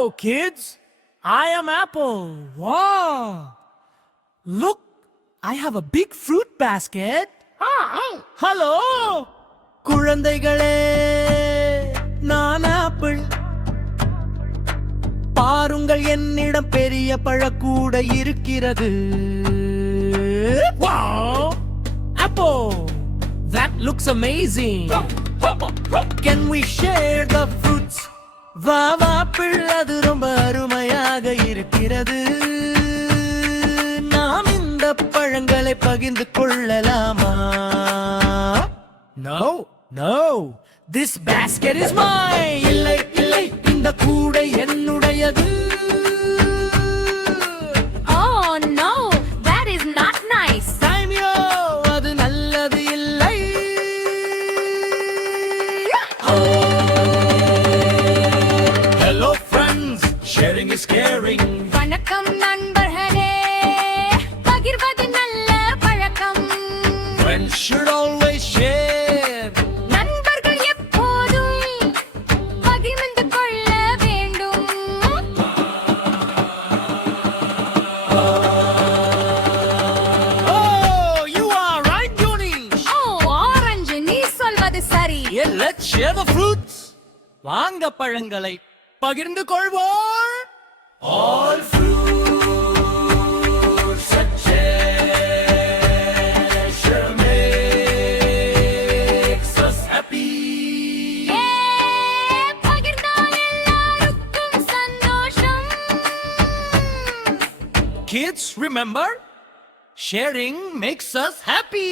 Hello, kids. I am Apple. Wow. Look, I have a big fruit basket. Hello. குழந்தைகளே நான் apple பாருங்கள் என்னிடம் பெரிய பழக்கூட இருக்கிறது Wow. Apple. That looks amazing. Can we share the fruits? வா apple அது ரொம்ப அருமையாக இருக்கிறது நாம் இந்த பழங்களை பகிர்ந்து கொள்ளலாமா No, no. This basket is mine. இல்லை இல்லை இந்த கூடை என்னுடையது Oh no, that is not nice. சாமியோ அது நல்லது இல்லை Hello, friends. Sharing is caring. வணக்கம் நண்பர்களே, பகிர்வது நல்ல பழக்கம். Friends should always share. நண்பர்கள் எப்போதும் பகிர்ந்து கொள்ள வேண்டும். Oh, you are right, Johnny. Orange, நீ சொல்வது சரி. Yeah, let's share the fruits. வாங்க பழங்களை பகிர்ந்து கொள்வோம். All fruits share makes us happy. பகிர்ந்தால் எல்லாருக்கும் சந்தோஷம். Kids, remember, sharing makes us happy.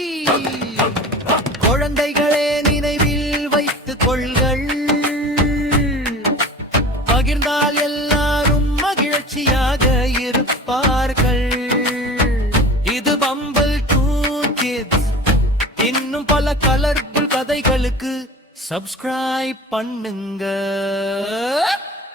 குழந்தைகளே நினைவில் வைத்துக் கொள்கள் பகிர்ந்தால் எல்லாரும் மகிழ்ச்சியாக இருப்பார்கள் இது பம்பிள் டூன் கிட்ஸ் இன்னும் பல கலர்ஃபுல் கதைகளுக்கு சப்ஸ்கிரைப் பண்ணுங்க